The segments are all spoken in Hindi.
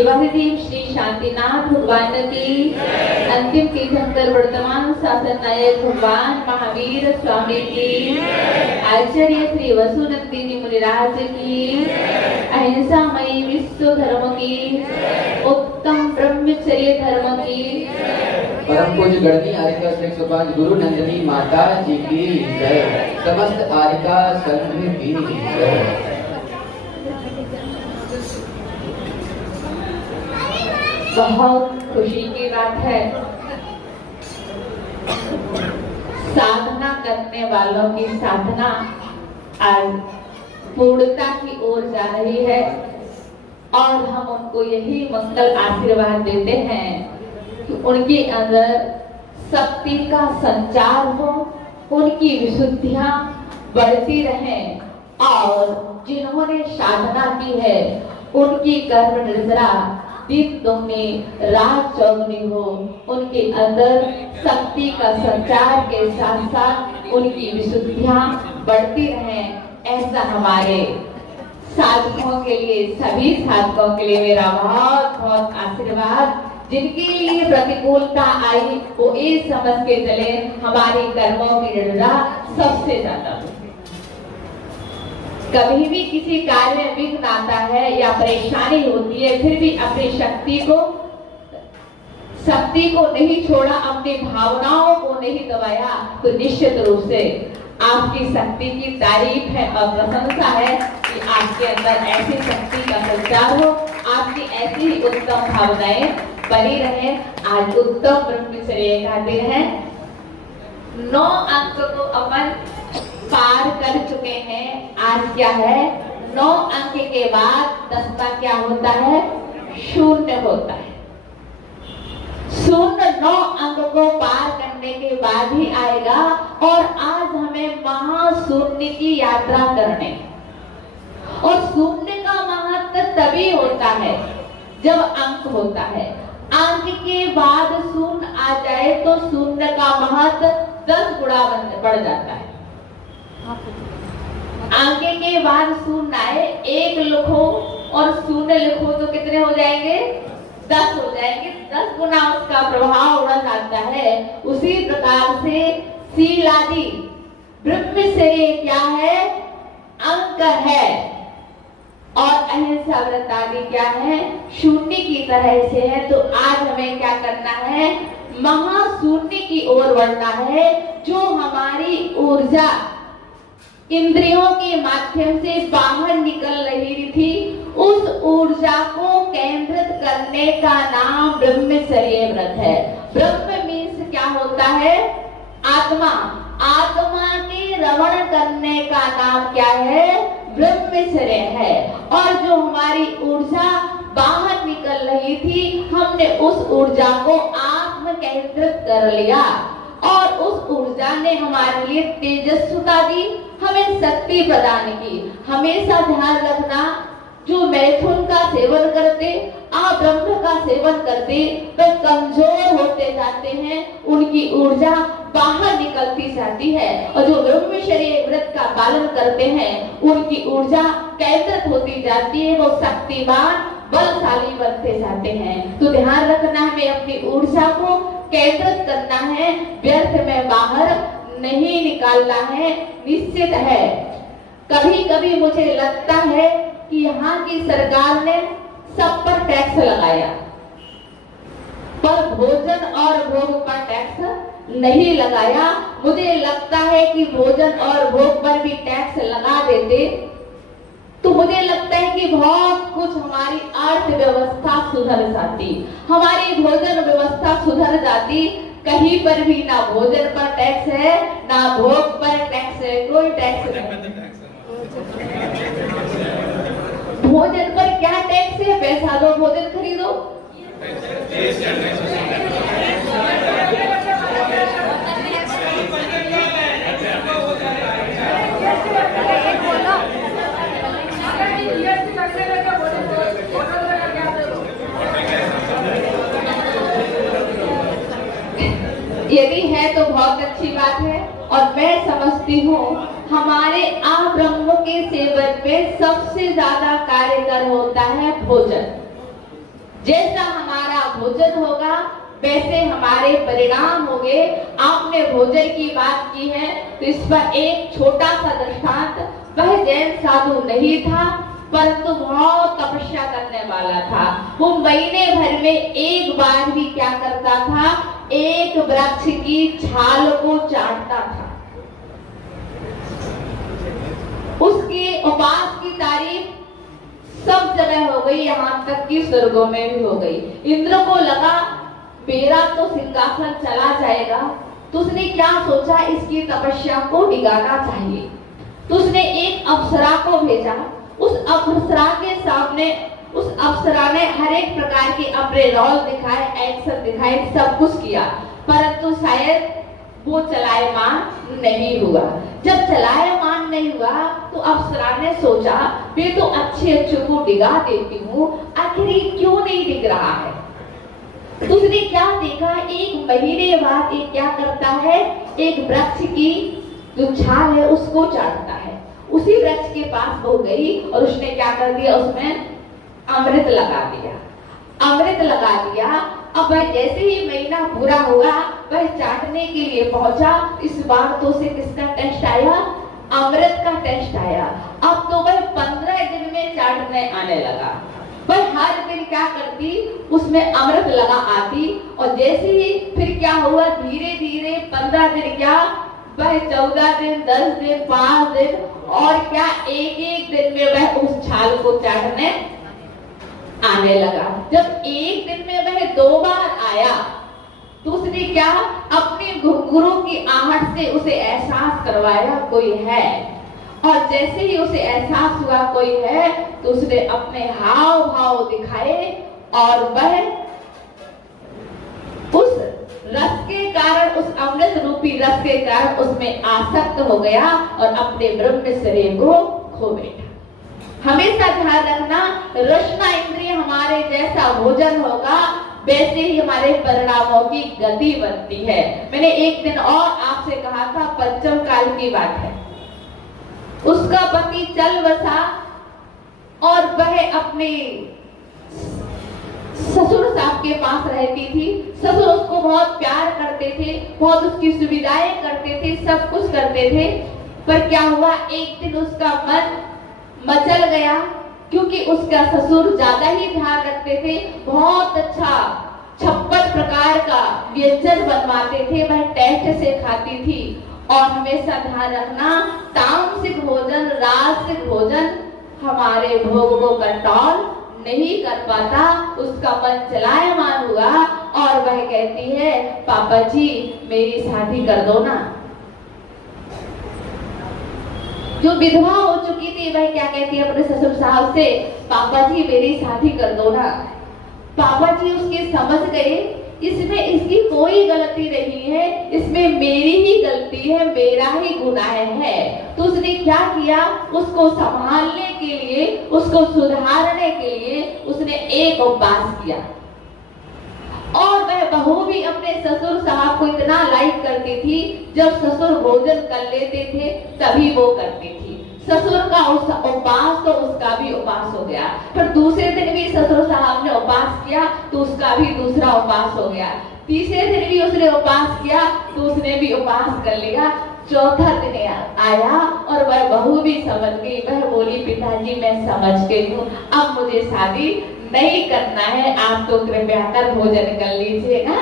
शिवाधिदेव श्री शांतिनाथ भगवान की, अंतिम तीर्थंकर वर्तमान शासन नायक भगवान महावीर स्वामी की, आचार्य श्री वसुनंदिनी मुनिराज की, अहिंसामयी विश्व धर्म की, उत्तम ब्रह्मचर्य धर्म की, परम पूज्य गणनी आर्यका श्री 105 गुरु नंदिनी माता जी की जय। समस्त आर्यका संघ की जय। बहुत खुशी की बात है, साधना करने वालों की साधना आज पूर्णता की ओर जा रही है और हम उनको यही मंगल आशीर्वाद देते हैं कि उनके अंदर शक्ति का संचार हो, उनकी विशुद्धियां बढ़ती रहें और जिन्होंने साधना की है उनकी कर्म निर्जरा दिन दुगनी रात चौगुनी हो, उनके अंदर शक्ति का संचार के साथ साथ उनकी विशुद्धियां बढ़ती रहें। ऐसा हमारे साधकों के लिए, सभी साधकों के लिए मेरा बहुत बहुत आशीर्वाद। जिनके लिए प्रतिकूलता आई वो ये समझ के चले हमारी कर्मों की निर्जरा सबसे ज्यादा। कभी भी किसी कार्य में विघ्न आता है या परेशानी होती है, फिर भी अपनी शक्ति को नहीं छोड़ा, अपनी भावनाओं को नहीं दबाया, तो निश्चित रूप से आपकी शक्ति की तारीफ है और प्रशंसा है कि आपके अंदर ऐसी शक्ति का संचार हो, आपकी ऐसी ही उत्तम भावनाएं बनी रहे। आज उत्तम ब्रह्मचर्य का दिन है। 9 अंक को अपन पार कर चुके हैं। आज क्या है, 9 अंक के बाद 10 का क्या होता है, 0 होता है। 0 9 अंक को पार करने के बाद ही आएगा और आज हमें महाशून्य की यात्रा करने। और शून्य का महत्व तभी होता है जब अंक होता है। अंक के बाद 0 आ जाए तो 0 का महत्व 10 गुना बढ़ जाता है। अंक के बाद 0 आए, 1 लिखो और 0 लिखो तो कितने हो जाएंगे, 10 हो जाएंगे। 10 गुना उसका प्रभाव बढ़ जाता है। उसी प्रकार से शीलादि ब्रह्मचर्य क्या है, अंक है और अहिंसा व्रत आदि क्या है, 0 की तरह से है। तो आज हमें क्या करना है, महाशून्य की ओर बढ़ना है। जो हमारी ऊर्जा इंद्रियों के माध्यम से बाहर निकल रही थी, उस ऊर्जा को केंद्रित करने का नाम ब्रह्मचर्य व्रत है। ब्रह्म मीन्स क्या होता है, आत्मा। आत्मा के रमण करने का नाम क्या है, ब्रह्मचर्य है। और जो हमारी ऊर्जा बाहर निकल रही थी, हमने उस ऊर्जा को आत्म केंद्रित कर लिया और उस ऊर्जा ने हमारे लिए तेजस्विता दी, हमें शक्ति प्रदान की। हमेशा ध्यान रखना, जो मैथुन का सेवन करते, अब्रह्म का सेवन करते, वे कमजोर होते जाते हैं, उनकी ऊर्जा बाहर निकलती जाती है। और जो ब्रह्मचर्य व्रत का पालन करते हैं, उनकी ऊर्जा केंद्रित होती जाती है, वो शक्तिमान बलशाली बनते जाते हैं। तो ध्यान रखना, हमें अपनी ऊर्जा को केंद्रित करना है, व्यर्थ में बाहर नहीं निकालना है। निश्चित है, कभी कभी मुझे लगता है कि यहाँ की सरकार ने सब पर टैक्स लगाया, पर भोजन और भोग पर टैक्स नहीं लगाया। मुझे लगता है कि भोजन और भोग पर भी टैक्स लगा देते तो मुझे लगता है कि बहुत कुछ हमारी अर्थव्यवस्था सुधर जाती, हमारी भोजन व्यवस्था सुधर जाती। कहीं पर भी ना भोजन पर टैक्स है, ना भोग पर टैक्स है, कोई टैक्स नहीं। भोजन पर क्या टैक्स है, पैसा दो भोजन खरीदो। यदि है तो बहुत अच्छी बात है। और मैं समझती हूँ हमारे अब्रह्म के सेवन में सबसे ज्यादा कार्यकर होता है भोजन। जैसा हमारा भोजन होगा वैसे हमारे परिणाम होंगे। आपने भोजन की बात की है तो इस पर एक छोटा सा दृष्टांत, वह जैन साधु नहीं था परंतु बहुत तपस्या करने वाला था। वो महीने भर में एक बार भी क्या करता था, एक वृक्ष की छाल को चाटता था। उसके उपास की तारीफ सब जगह हो गई, यहाँ तक कि स्वर्गों में भी हो गई। इंद्र को लगा मेरा तो सिंहासन चला जाएगा, तो उसने क्या सोचा, इसकी तपस्या को डिगाना चाहिए। तो उसने एक अप्सरा को भेजा। उस अप्सरा के सामने उस अप्सरा ने हर एक प्रकार के अपने रोल दिखाए, एक्शन दिखाए, सब कुछ किया, परंतु शायद वो चलायमान नहीं हुआ। जब चलायमान नहीं हुआ तो अप्सरा ने सोचा मैं तो अच्छे को डिगा देती हूँ, आखिर ये क्यों नहीं दिख रहा है। तो उसने क्या देखा, एक महीने बाद ये क्या करता है, एक वृक्ष की जो छाल है उसको चाटता है। उसी वृक्ष के पास वो गई और उसने क्या कर दिया, उसमें अमृत लगा दिया। अमृत लगा दिया। अब वह जैसे ही महीना पूरा हुआ वह चाटने के लिए पहुंचा। इस बार तो उसे किसका टेस्ट आया, अमृत का टेस्ट आया। अब तो वह 15 दिन में चाटने आने लगा। वह हर दिन क्या करती, उसमें अमृत लगा आती और जैसे ही फिर क्या हुआ, धीरे धीरे 15 दिन क्या, वह 14 दिन, 10 दिन, 5 दिन और क्या एक एक दिन में वह उस छाल को चाटने आने लगा। जब एक दिन में वह 2 बार आया तो उसने क्या, अपने गुरु की आहट से उसे एहसास करवाया कोई है। और जैसे ही उसे एहसास हुआ कोई है तो उसने अपने हाव भाव दिखाए और वह उस रस के कारण, उस अमृत रूपी रस के कारण उसमें आसक्त हो गया और अपने ब्रह्म शरीर को खो बैठा। हमेशा ध्यान रखना, रसना इंद्रिय हमारे जैसा भोजन होगा वैसे ही हमारे परिणामों की गति बनती है। मैंने एक दिन और आपसे कहा था, पंचम काल की बात है। उसका पति चल बसा और वह अपने ससुर साहब के पास रहती थी। ससुर उसको बहुत प्यार करते थे, बहुत उसकी सुविधाएं करते थे, सब कुछ करते थे। पर क्या हुआ, एक दिन उसका मन मचल गया क्योंकि उसका ससुर ज्यादा ही ध्यान रखते थे। बहुत अच्छा 56 प्रकार का व्यंजन बनवाते थे, वह टेस्ट से खाती थी। और हमेशा ध्यान रखना, तामसिक भोजन, राजसिक भोजन हमारे भोग को कंट्रोल नहीं कर पाता। उसका मन चलायमान हुआ और वह कहती है, पापा जी मेरी शादी कर दो ना। जो विधवा हो चुकी थी वह क्या कहती है अपने ससुर साहब से, पापा जी मेरी शादी कर दो ना। पापा जी उसके समझ गए इसमें इसकी कोई गलती नहीं है, इसमें मेरी ही गलती है, मेरा ही गुनाह है। तो उसने क्या किया, उसको संभालने के लिए, उसको सुधारने के लिए उसने एक उपवास किया। और वह बहू भी अपने ससुर साहब को इतना लाइक करती थी, जब ससुर भोजन कर लेते थे तभी वो करती थी। ससुर का उपवास तो उसका भी उपवास हो गया। फिर दूसरे दिन भी ससुर साहब ने उपवास किया तो उसका भी दूसरा उपवास हो गया। तीसरे दिन भी उसने उपवास किया तो उसने भी उपवास कर लिया। चौथा दिन आया और वह बहू भी समझ गई। वह बोली, पिताजी मैं समझ गई हूँ, अब मुझे शादी नहीं करना है, आप तो कृपया कर भोजन कर लीजिएगा,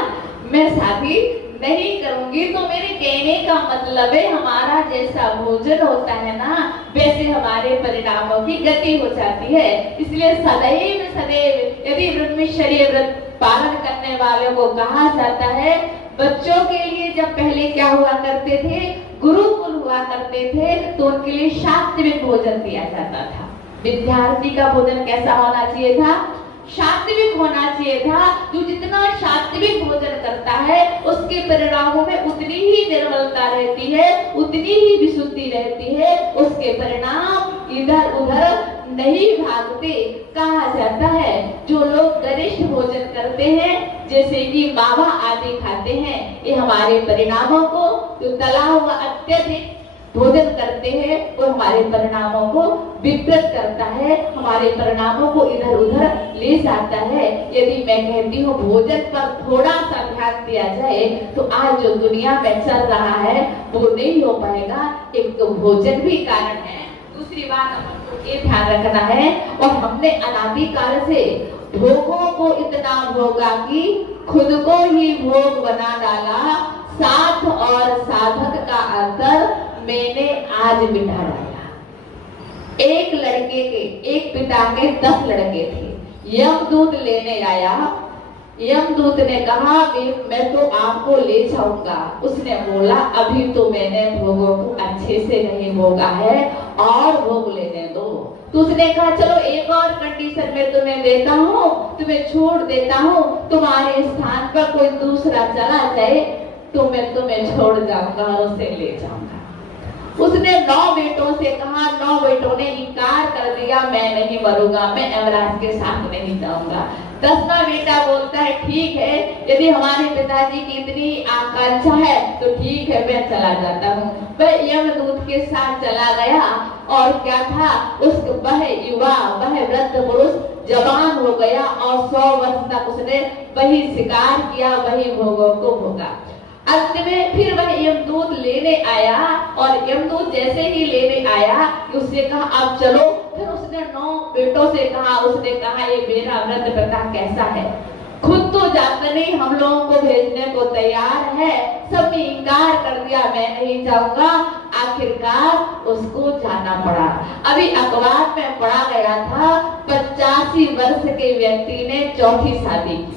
मैं शादी नहीं करूंगी। तो मेरे कहने का मतलब है, हमारा जैसा भोजन होता है ना वैसे हमारे परिणामों की गति हो जाती है। इसलिए सदैव सदैव यदि ब्रह्मचर्य व्रत पालन करने वालों को कहा जाता है, बच्चों के लिए जब पहले क्या हुआ करते थे, गुरुकुल हुआ करते थे तो उनके लिए सात्विक भोजन दिया जाता था। विद्यार्थी का भोजन कैसा होना चाहिए था, सात्विक होना चाहिए था। जो जितना सात्विक भोजन करता है उसके परिणामों में उतनी ही निर्मलता रहती है, उतनी ही विशुद्धि रहती है, उसके परिणाम इधर उधर नहीं भागते। कहा जाता है जो लोग गरिष्ठ भोजन करते हैं जैसे कि मावा आदि खाते हैं, ये हमारे परिणामों को, जो तला हुआ अत्यधिक भोजन करते हैं वो हमारे परिणामों को विकृत करता है, हमारे परिणामों को इधर उधर ले जाता है। यदि मैं कहती हूँ भोजन पर थोड़ा सा ध्यान दिया जाए तो आज जो दुनिया में चल रहा है वो नहीं हो पाएगा। एक तो भोजन भी कारण है, दूसरी बात हमको ये ध्यान रखना है, और हमने अनादिकाल से भोगों को इतना भोगा कि खुद को ही भोग बना डाला। साध और साधक का अंतर मैंने आज मिटा डाला। एक लड़के के, एक पिता के 10 लड़के थे। यमदूत लेने आया, यमदूत ने कहा मैं तो आपको ले जाऊंगा। उसने बोला अभी तो मैंने भोगों को अच्छे से नहीं भोगा है और भोग लेने दो। तो उसने कहा चलो एक और कंडीशन में तुम्हें देता हूँ, तुम्हें छोड़ देता हूँ, तुम्हारे स्थान पर कोई दूसरा चला जाए तो मैं तुम्हें छोड़ जाऊंगा और उसे ले जाऊंगा। उसने 9 बेटों से कहा, 9 बेटों ने इनकार कर दिया, मैं नहीं मरूंगा, मैं यमराज के साथ नहीं जाऊंगा। 10वां बेटा बोलता है ठीक है, यदि हमारे पिताजी की इतनी आकांक्षा है तो ठीक है मैं चला जाता हूँ। वह यमदूत के साथ चला गया और क्या था, वह युवा, वह वृद्ध पुरुष जवान हो गया और 100 वर्ष तक उसने वही शिकार किया, वही भोगों को भोगा। अंत में फिर वह यमदूत लेने आया और यमदूत जैसे ही लेने आया उससे कहा अब चलो। फिर उसने 9 बेटों से कहा, उसने कहा ये मेरा वृद्ध पिता कैसा है, खुद तो जाता नहीं, हम लोगों को भेजने को तैयार है, सब ने इंकार कर दिया, मैं नहीं जाऊंगा। आखिरकार उसको जाना पड़ा। अभी अखबार में पढ़ा गया था 85 वर्ष के व्यक्ति ने चौथी शादी की।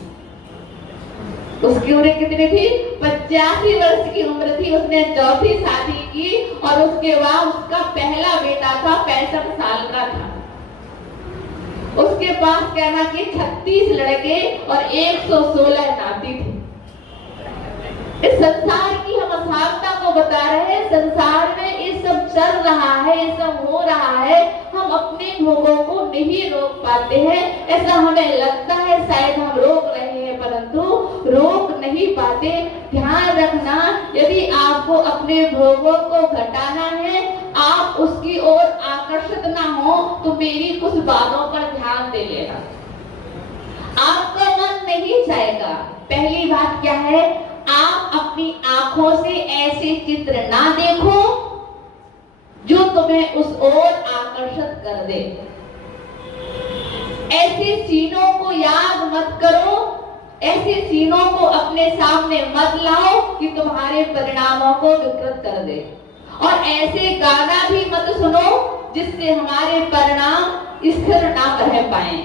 उसकी उम्र कितनी थी? 85 वर्ष की उम्र थी। उसने चौथी शादी की और उसके बाद उसका पहला बेटा था 65 साल का था। उसके पास कहना कि 36 लड़के और 116 नाती थे। इस संसार की हम असारता को बता रहे हैं। संसार में ये सब चल रहा है, ये सब हो रहा है, हम अपने भोगों को नहीं रोक पाते हैं। ऐसा हमें लगता है शायद हम रोक रहे हैं परंतु रोक नहीं पाते। ध्यान रखना, यदि आपको अपने भोगों को घटाना है, आप उसकी ओर आकर्षित ना हो तो मेरी कुछ बातों पर ध्यान दे लेना। आपका मन नहीं जाएगा। पहली बात क्या है, आप अपनी आंखों से ऐसे चित्र ना देखो जो तुम्हें उस ओर आकर्षित कर दे। ऐसे सीनों को याद मत करो, ऐसे सीनों को अपने सामने मत लाओ कि तुम्हारे परिणामों को विकृत कर दे। और ऐसे गाना भी मत सुनो जिससे हमारे परिणाम स्थिर ना रह पाए।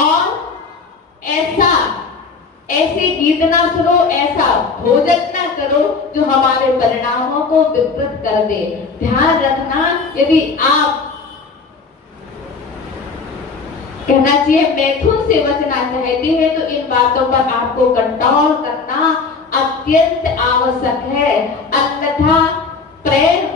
और ऐसे गीत ना सुनो, ऐसा भोजन ना करो जो हमारे परिणामों को विकृत कर दे। ध्यान रखना, यदि आप कहना चाहिए मैथुन से बचना चाहते हैं तो इन बातों पर आपको कंट्रोल करना अत्यंत आवश्यक है। अन्यथा प्रेम,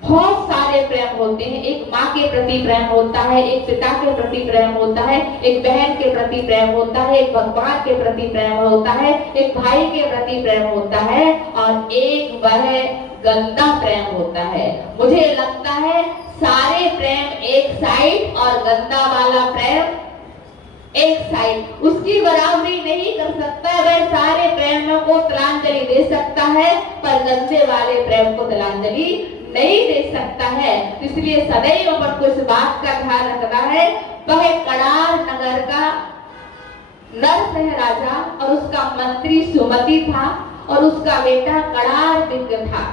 बहुत सारे प्रेम होते हैं। एक माँ के प्रति प्रेम होता है, एक पिता के प्रति प्रेम होता है, एक बहन के प्रति प्रेम होता है, एक भगवान के प्रति प्रेम होता है, एक भाई के प्रति प्रेम होता है और एक वह गंदा प्रेम होता है। मुझे लगता है सारे प्रेम एक साइड और गंदा वाला प्रेम एक साइड, उसकी बराबरी नहीं कर सकता। वह सारे प्रेमों को तिलांजलि दे सकता है पर गंदे वाले प्रेम को तिलांजलि नहीं दे सकता है। इसलिए सदैव हमको इस बात का ध्यान रखना है। वह कड़ार नगर का नरसिंह राजा और उसका मंत्री सुमति था और उसका बेटा कड़ार बिंग था।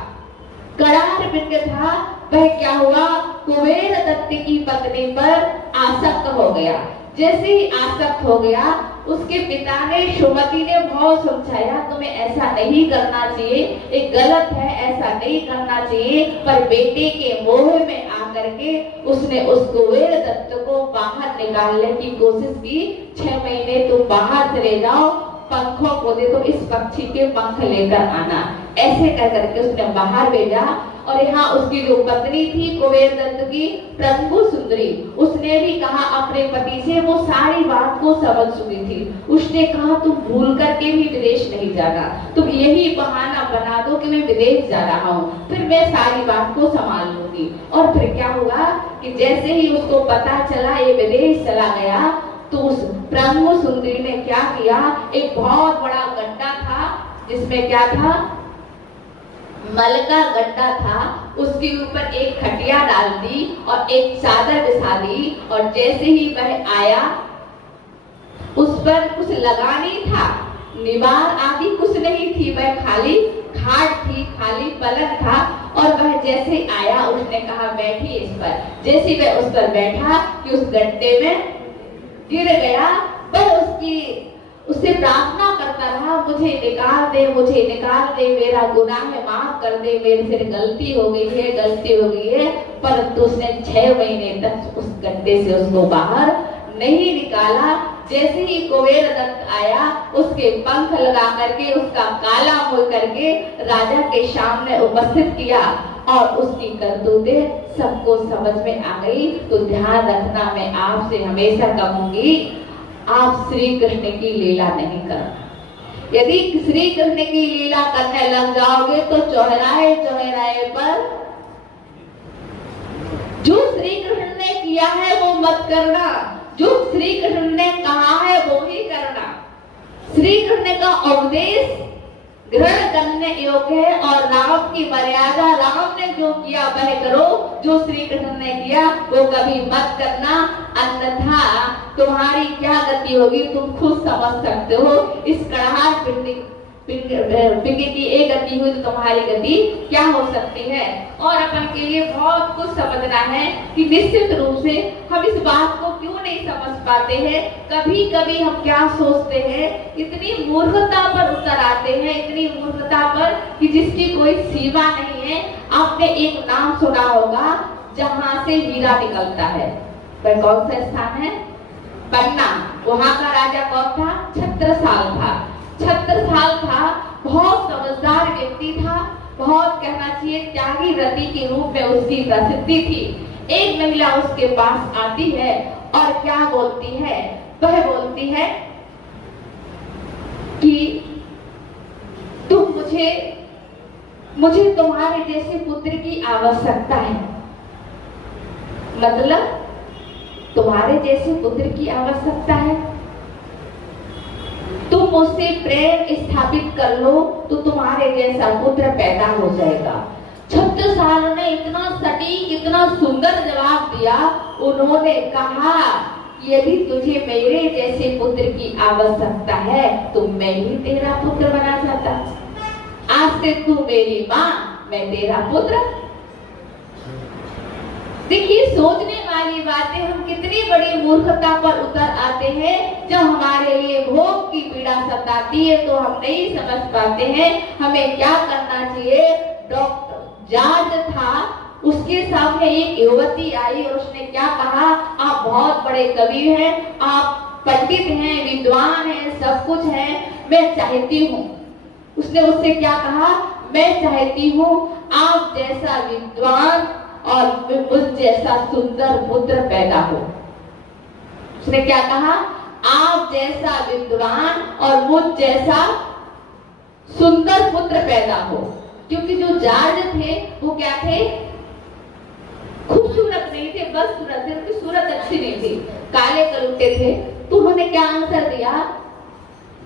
कड़ार बिंग था, वह क्या हुआ, कुबेर दत्त की पत्नी पर आसक्त हो गया। जैसे ही आसक्त हो गया, उसके पिता ने, सुमति ने बहुत समझाया तुम्हें ऐसा नहीं करना चाहिए, एक गलत है, ऐसा नहीं करना चाहिए। पर बेटे के मोह में आकर के उसने उस कुबेर दत्त को बाहर निकालने की कोशिश की। 6 महीने तुम बाहर चले जाओ, पंखों को दे तो इस पक्षी के पंख लेकर आना, ऐसे कह करके उसने बाहर भेजा। और यहाँ उसकी जो पत्नी थी कुबेर दत्त की प्रभु सुंदरी, उसने भी कहा अपने पति से, वो सारी बात को समझ चुकी थी। उसने कहा तुम भूल करके भी विदेश नहीं जाना, तुम यही बहाना बना दो कि मैं विदेश जा रहा हूँ, फिर मैं सारी बात को संभाल लूंगी। और फिर क्या हुआ कि जैसे ही उसको पता चला ये विदेश चला गया, तो उस ब्रह्म सुंदरी ने क्या किया, एक बहुत बड़ा गड्ढा था जिसमें क्या था, मल का गड्ढा था, उसके ऊपर एक खटिया डाल दी और एक चादर बिछा दी। और जैसे ही वह आया, उस पर कुछ लगा नहीं था, निवार आदि कुछ नहीं थी, वह खाली खाट थी, खाली पलंग था। और वह जैसे आया, उसने कहा बैठी इस पर। जैसे वह उस पर बैठा कि उस गड्ढे में गिर गया। वह उससे प्रार्थना करता रहा, मुझे निकाल दे, मुझे निकाल दे, मेरा गुनाह है, माफ कर दे, मेरे से गलती हो गई है, गलती हो गई है। परंतु उसने 6 महीने तक उस गड्ढे से उसको बाहर नहीं निकाला। जैसे ही कुबेर दत्त आया, उसके पंख लगा करके, उसका काला मुंह करके राजा के सामने उपस्थित किया और उसकी करतूतें सबको समझ में आ गई। तो ध्यान रखना, मैं आपसे हमेशा कहूंगी, आप श्री कृष्ण की लीला नहीं करना। यदि श्री कृष्ण की लीला करने लग जाओगे तो चौराहे चौराहे पर जो श्री कृष्ण ने किया है वो मत करना, जो श्री कृष्ण ने कहा है वो ही करना। श्री कृष्ण का उपदेश ग्रहण करने योग्य है और राम की मर्यादा, राम ने जो किया वह करो, जो श्री कृष्ण ने किया वो कभी मत करना, अन्यथा तुम्हारी क्या गति होगी तुम खुद समझ सकते हो। इस कड़ाहट पिंडी की एक गति हुई तो तुम्हारी गति क्या हो सकती है। और अपन के लिए बहुत कुछ समझना है कि निश्चित रूप से हम इस बात को क्यों नहीं समझ पाते हैं। कभी कभी हम क्या सोचते हैं, इतनी मूर्खता पर उतर आते हैं, इतनी मूर्खता पर कि जिसकी कोई सीमा नहीं है। आपने एक नाम सुना होगा जहां से हीरा निकलता है, वह कौन सा स्थान है? पन्ना। वहां का राजा कौन था? छत्रसाल था। छत्रसाल था, बहुत समझदार व्यक्ति था, बहुत कहना चाहिए त्यागी रति के रूप में उसकी प्रसिद्धि थी। एक महिला उसके पास आती है और क्या बोलती है? वह बोलती है कि तुम मुझे तुम्हारे जैसे पुत्र की आवश्यकता है। मतलब तुम्हारे जैसे पुत्र की आवश्यकता है, तुम मुझसे प्रेम स्थापित कर लो तो तुम्हारे जैसा पुत्र पैदा हो जाएगा। छत्रसाल ने इतना सटीक, इतना सुंदर जवाब दिया। उन्होंने कहा यदि तुझे मेरे जैसे पुत्र की आवश्यकता है तो मैं ही तेरा पुत्र बना जाता। आज से तू मेरी माँ, मैं तेरा पुत्र। देखिए, सोचने वाली बातें, हम कितनी बड़ी मूर्खता पर उतर आते हैं। जब हमारे लिए भोग की पीड़ा सताती है तो हम नहीं समझ पाते हैं हमें क्या करना चाहिए। डॉक्टर जॉर्ज था, उसके सामने एक युवती आई और उसने क्या कहा, आप बहुत बड़े कवि हैं, आप पंडित हैं, विद्वान हैं, सब कुछ हैं, मैं चाहती हूँ। उसने उससे क्या कहा, मैं चाहती हूँ आप जैसा विद्वान और मुझ जैसा सुंदर पुत्र पैदा हो। उसने क्या कहा, आप जैसा विद्वान और मुझ जैसा सुंदर पुत्र पैदा हो। क्योंकि जो जॉर्ज थे वो क्या थे, खूबसूरत नहीं थे, बस सूरत थे, उनकी सूरत अच्छी नहीं थी, काले कलूटे थे। तो उन्होंने क्या आंसर दिया,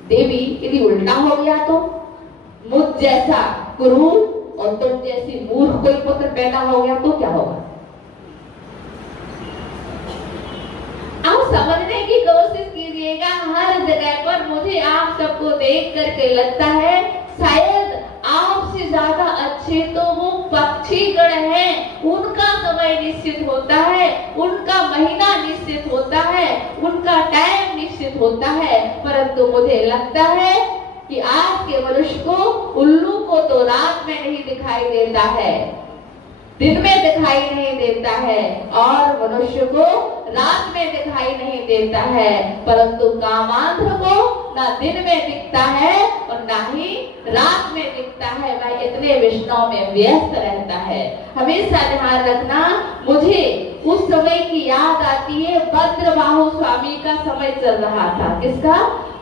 देवी यदि उल्टा हो गया तो मुझ जैसा क्रूर और तुम जैसी मूर्ख कोई पुत्र पैदा हो गया तो क्या होगा। आप समझने की कोशिश कीजिएगा। हर जगह पर मुझे आप सबको देख करके लगता है शायद आपसे ज्यादा अच्छे तो वो पक्षीगण हैं। उनका समय निश्चित होता है, उनका महीना निश्चित होता है, उनका टाइम निश्चित होता है। परंतु मुझे लगता है कि आज के मनुष्य को, उल्लू को तो रात में नहीं दिखाई देता है, दिन में दिखाई नहीं देता है, और मनुष्य को रात में दिखाई नहीं देता है, परंतु कामांध को ना दिन में दिखता है और ना ही रात में दिखता है, वह इतने विष्णु में व्यस्त रहता है। हमेशा ध्यान रखना, मुझे उस समय की याद आती है, भद्रबाहु स्वामी का समय चल रहा था। किसका?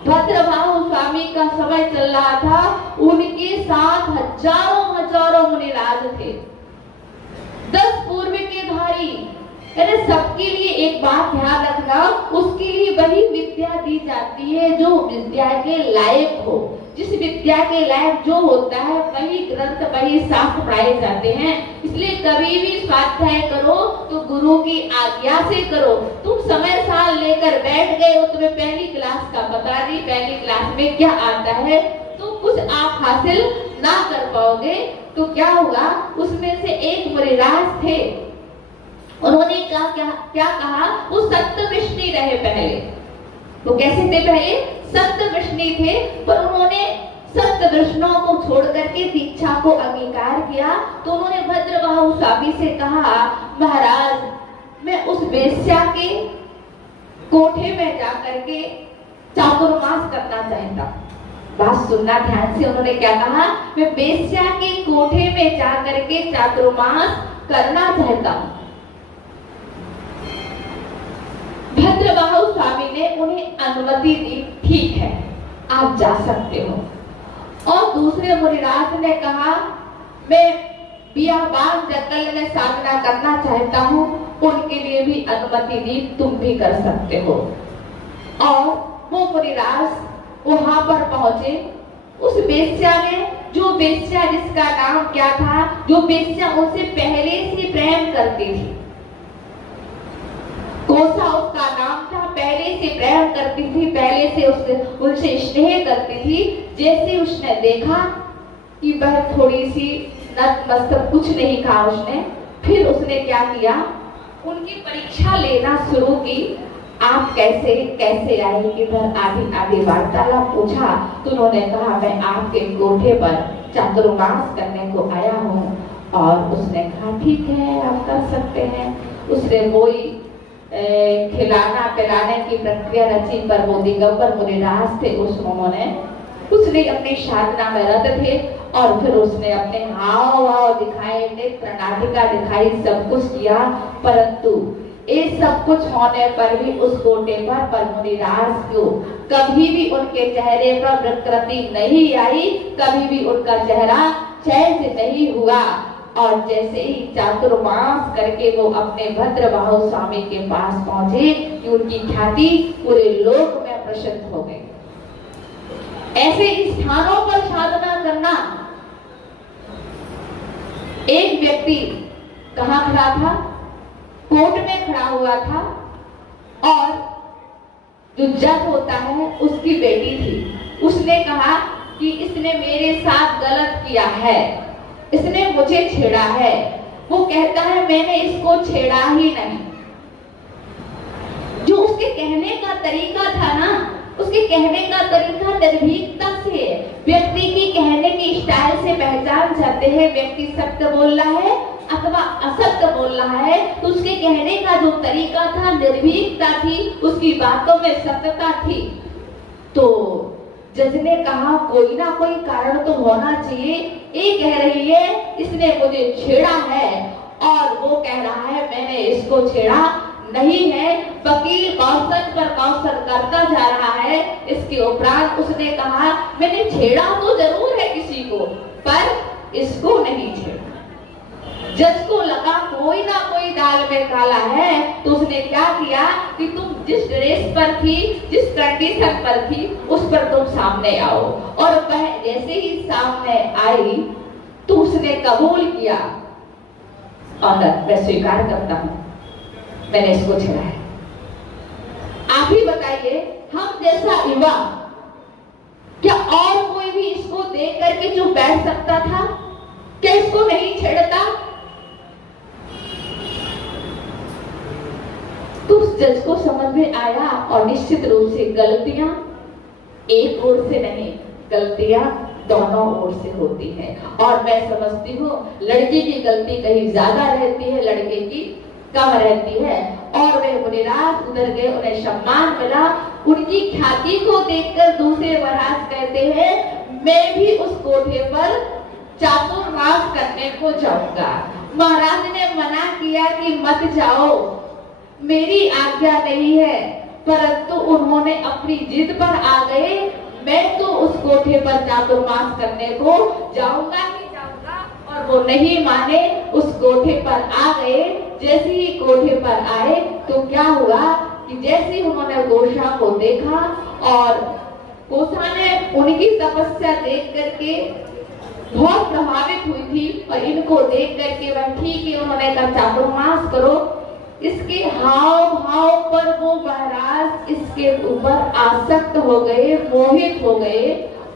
भद्रबाहु स्वामी का समय चल रहा था। उनके साथ हजारों हजारों मुनिराज थे, 10 पूर्व के धारी। अरे सबके लिए एक बात ध्यान रखना, उसके लिए वही विद्या दी जाती है जो विद्या के लायक हो। जिस विद्या के लायक जो होता है वही ग्रंथ, वही शास्त्र पढ़ाए जाते हैं। इसलिए कभी भी स्वाध्याय करो तो गुरु की आज्ञा से करो। तुम समय साल लेकर बैठ गए हो, तुम्हें पहली क्लास का पता नहीं, पहली क्लास में क्या आता है, तो कुछ आप हासिल ना कर पाओगे। तो क्या हुआ, उसमें से एक मुनिराज थे, उन्होंने क्या कहा, वो सप्तवृष्णि रहे पहले। वो कैसे थे? पहले सप्तवृष्णि थे, पर उन्होंने सप्तवृष्णों को छोड़ करके दीक्षा को अंगीकार किया। तो उन्होंने भद्रबाहु स्वामी से कहा, महाराज मैं उस वेश्या के कोठे में जाकर के चातुर्मास करना चाहता। बात सुनना ध्यान से, उन्होंने क्या कहा, मैं वेश्या के कोठे में जाकर के चातुर्मास करना चाहता हूँ। भद्रबाहु स्वामी ने उन्हें अनुमति दी, ठीक है आप जा सकते हो। और दूसरे मुनिराज ने कहा, मैं बियाबान जंगल में साधना करना चाहता हूँ, उनके लिए भी अनुमति दी, तुम भी कर सकते हो। और वो मुनिराज वहां पर पहुंचे। उस वेश्या ने, जो वेश्या जिसका नाम क्या था, जो वेश्या उनसे पहले से प्रेम करती थी, कोसा उसका नाम था, पहले से प्रेम करती थी, पहले से उनसे स्नेह करती थी। जैसे उसने देखा कि वह थोड़ी सी नतमस्तक, कुछ नहीं कहा उसने, फिर उसने क्या किया, उनकी परीक्षा लेना शुरू की। आप कैसे कैसे आए, किधर, आधी वार्तालाप पूछा। तो उन्होंने कहा, मैं आपके कोठे पर चातुर्मास करने को आया हूँ। और उसने कहा, ठीक है आप कर सकते हैं। उसने वही खिलाना पिलाने की प्रक्रिया रची, पर वो दिगंबर मुनिराज थे, उसने अपनी साधना में रत थे। और फिर उसने अपने हाव भाव दिखाए, नेत्र नाटिका दिखाई, सब कुछ किया। परंतु ये सब कुछ होने पर भी उस कोटे पर मुनिराज को कभी भी उनके चेहरे पर विकृति नहीं आई, कभी भी उनका चेहरा चैन से नहीं हुआ। और जैसे ही चातुर्मास करके वो अपने भद्रबाहु स्वामी के पास पहुंचे कि उनकी ख्याति पूरे लोक में प्रसिद्ध हो गई। ऐसे स्थानों पर साधना करना। एक व्यक्ति कहाँ खड़ा था? कोर्ट में खड़ा हुआ था, और जो जज होता है उसकी बेटी थी। उसने कहा कि इसने मेरे साथ गलत किया है, इसने मुझे छेड़ा है। वो कहता है मैंने इसको छेड़ा ही नहीं। जो उसके कहने का तरीका था ना, उसके कहने का तरीका निर्भीकता से, व्यक्ति की कहने की स्टाइल से पहचान जाते हैं व्यक्ति सत्य बोल रहा है अथवा असत्य बोल रहा है। तो उसके कहने का जो तरीका था, निर्भीकता थी, उसकी बातों में सत्यता थी। तो जज ने कहा, कोई ना कोई कारण तो होना चाहिए। ये कह रही है इसने मुझे छेड़ा है, और वो कह रहा है मैंने इसको छेड़ा नहीं है। वकील कौशल पर कौशल करता जा रहा है। इसके उपरांत उसने कहा, मैंने छेड़ा तो जरूर है किसी को, पर इसको नहीं छेड़ा। जज को लगा कोई ना कोई दाल में काला है। तो उसने क्या किया कि तुम जिस ड्रेस पर थी, जिस कंडीशन पर थी, उस पर तुम सामने आओ। और वह जैसे ही सामने आई तो उसने कबूल किया, और मैं स्वीकार करता हूँ मैंने इसको छेड़ा है। आप ही बताइए, हम जैसा युवा, क्या और कोई भी इसको देख करके जो बैठ सकता था? क्या इसको नहीं छेड़ता? तो उस जज को समझ में आया, और निश्चित रूप से गलतियां एक ओर से नहीं, गलतियां दोनों ओर से होती है। और मैं समझती हूँ लड़की की गलती कहीं ज्यादा रहती है, लड़के की कम रहती है। और वे मुनिराज उधर गए, उन्हें सम्मान मिला। उनकी ख्याति को देखकर दूसरे महाराज कहते हैं मैं भी उस कोठे पर चातुर्मास करने को जाऊंगा। महाराज ने मना किया कि मत जाओ, मेरी आज्ञा नहीं है, परंतु उन्होंने अपनी जिद पर आ गए, मैं तो उस कोठे पर चातुर्मास करने को जाऊंगा ही जाऊंगा। और वो नहीं माने, उस कोठे पर आ गए। जैसे ही कोठे पर आए तो क्या हुआ कि जैसे ही उन्होंने गोसा को देखा और गोसा ने उनकी तपस्या देख करके बहुत प्रभावित हुई थी और इनको देख करके वह ठीक है उन्होंने कहा चातुर्मास करो। इसके हाव भाव पर वो महाराज इसके ऊपर आसक्त हो गए, मोहित हो गए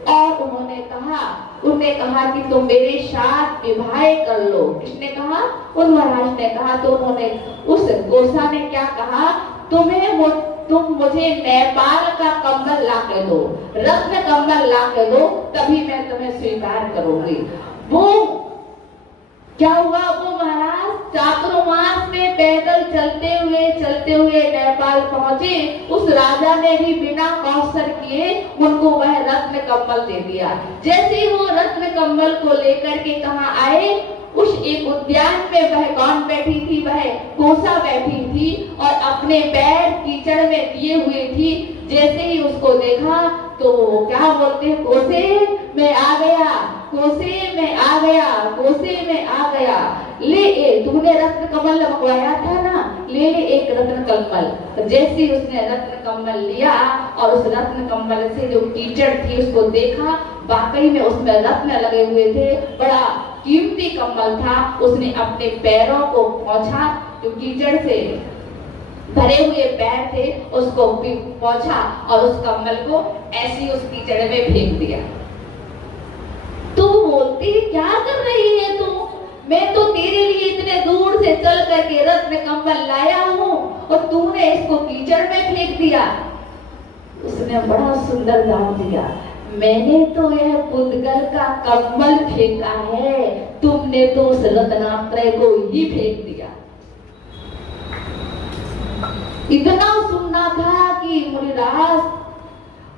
और उन्होंने कहा कि तुम मेरे साथ विवाह कर लो। किसने कहा? उन महाराज ने कहा। तो उन्होंने उस गोसा ने क्या कहा, तुम मुझे नेपाल का कंबल ला के दो, रत्न कंबल ला के दो, तभी मैं तुम्हें स्वीकार करूंगी। वो क्या हुआ, वो महाराज चातुर्मास में पैदल चलते हुए नेपाल पहुंचे। उस राजा ने भी बिना कौशल किए उनको वह रत्न कंबल दे दिया। जैसे ही वो रत्न कंबल को लेकर के कहाँ आए, उस एक उद्यान में वह कौन बैठी थी, वह कोसा बैठी थी और अपने पैर कीचड़ में दिए हुए थी। जैसे ही उसको देखा तो क्या बोलते, कोसे मैं आ गया, कोसे मैं आ गया, कोसे मैं आ गया, ले तुमने रत्न कमल मंगवाया था ना, ले एक रत्न कमल। जैसे ही उसने रत्न कमल लिया और उस रत्न कमल से जो कीचड़ थी उसको देखा, वाकई में उसमें रत्न लगे हुए थे, बड़ा कीमती कमल था। उसने अपने पैरों को पोंछा, जो कीचड़ से भरे हुए पैर थे उसको पोंछा और उस कमल को ऐसी उस कीचड़ में फेंक दिया। तू बोलती क्या कर रही है तू, मैं तो तेरे लिए इतने दूर से चल करके रत्न कमल लाया हूँ और तूने इसको कीचड़ में फेंक दिया। उसने बड़ा सुंदर जवाब दिया, मैंने तो यह पुद्गल का कमल फेंका है, तुमने तो उस रत्नात्रय को ही फेंक दिया। इतना सुनना था कि मुनिराज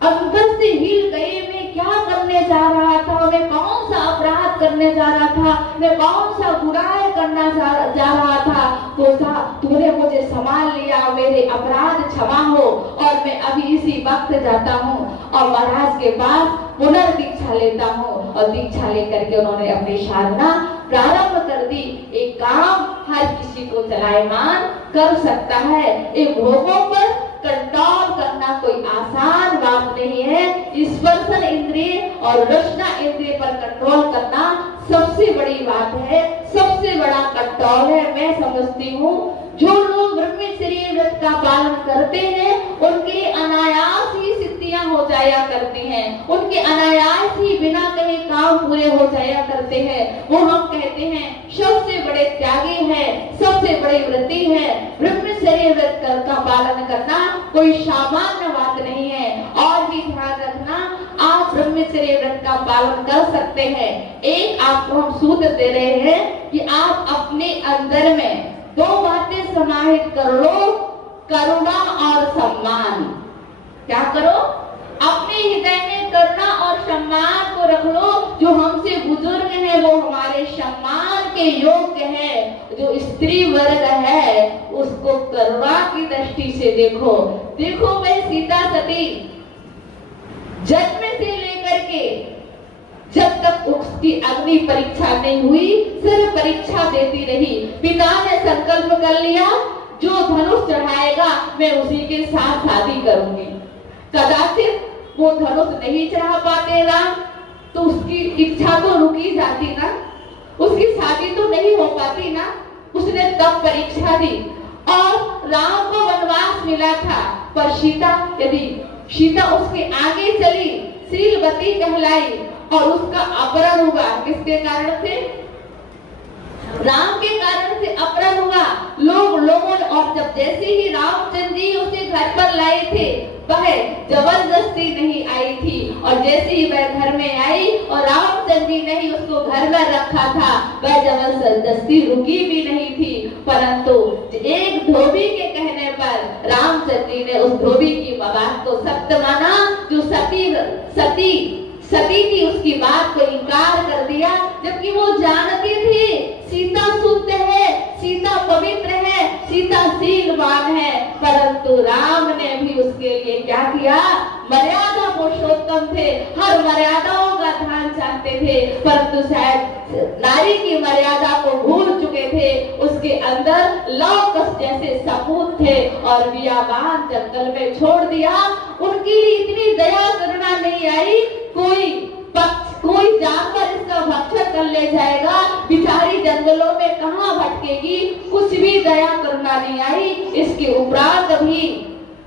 अंदर से हिल गए, मैं क्या करने जा रहा था, मैं कौन सा अपराध करने जा रहा था, मैं कौन सा बुराई करना जा रहा था। कोसा तूने मुझे संभाल लिया, मेरे अपराध क्षमा हो और मैं अभी इसी वक्त जाता हूँ और महाराज के पास पुनर्दीक्षा लेता हूँ। और दीक्षा लेकर के उन्होंने अपनी साधना प्रारंभ कर दी। एक काम हर किसी को चलायमान कर सकता है, एक भोगों पर कंट्रोल करना कोई आसान बात नहीं है। स्पर्शन इंद्रिय और रचना इंद्रिय पर कंट्रोल करना सबसे बड़ी बात है, सबसे बड़ा कंट्रोल है। मैं समझती हूँ जो लोग ब्रह्मचर्य व्रत का पालन करते हैं उनके अनायास ही सिद्धियां हो जाया करती हैं, उनके अनायास ही बिना कहे काम पूरे हो जाया करते हैं। वो हम कहते हैं सबसे बड़े त्यागी है, सबसे बड़ी व्रति है। ब्रह्मचर्य व्रत का पालन करना कोई सामान्य बात नहीं है। और भी ध्यान रखना, आप ब्रह्मचर्य व्रत का पालन कर सकते हैं। एक आपको हम सूत्र दे रहे हैं कि आप अपने अंदर में दो बातें समाहित कर लो, करुणा और सम्मान। क्या करो? अपने हृदय में करुणा और सम्मान को रख लो। जो हमसे बुजुर्ग है वो हमारे सम्मान के योग्य है, जो स्त्री वर्ग है उसको करुणा की दृष्टि से देखो। देखो वह सीता सती जन्म से लेकर के जब तक उसकी अग्नि परीक्षा नहीं हुई सिर्फ परीक्षा देती रही। पिता ने संकल्प कर लिया जो धनुष चढ़ाएगा मैं उसी के साथ शादी करूंगी। कदाचित वो धनुष नहीं चढ़ा पाते राम, तो उसकी इच्छा तो रुकी जाती ना, उसकी शादी तो नहीं हो पाती ना। उसने तब परीक्षा दी और राम को वनवास मिला था, पर यदि सीता उसके आगे चली, शीलवती कहलाई और उसका अपहरण हुआ। किसके कारण से? राम के कारण से अपहरण हुआ। लोगों ने, और जब जैसे ही रामचंद्र जी उसे घर पर लाए थे वह जबरदस्ती नहीं आई थी, और जैसे ही वह घर में आई और रामचंद्र जी ने ही उसको घर में रखा था, वह जबरदस्ती रुकी भी नहीं थी। परंतु एक धोबी के कहने पर रामचंद्र जी ने उस धोबी की बात को सत्य माना। जो सती थी उसकी बात को इनकार कर दिया, जबकि वो जानती थी सीता शुद्ध है, सीता पवित्र है, सीता शीलवान है। परंतु राम ने भी उसके लिए क्या किया? मर्यादा पुरुषोत्तम थे, हर मर्यादाओं का ध्यान चाहते थे, परंतु शायद नारी की मर्यादा को भूल चुके थे। उसके अंदर लौकस जैसे सपूत थे और बियाबान जंगल में छोड़ दिया। उनके लिए इतनी दया करुणा नहीं आई, कोई जानवर इसका भक्षण कर ले जाएगा, बिचारी जंगलों में कहाँ भटकेगी, कुछ भी दया करुणा नहीं आई। इसके उपरांत भी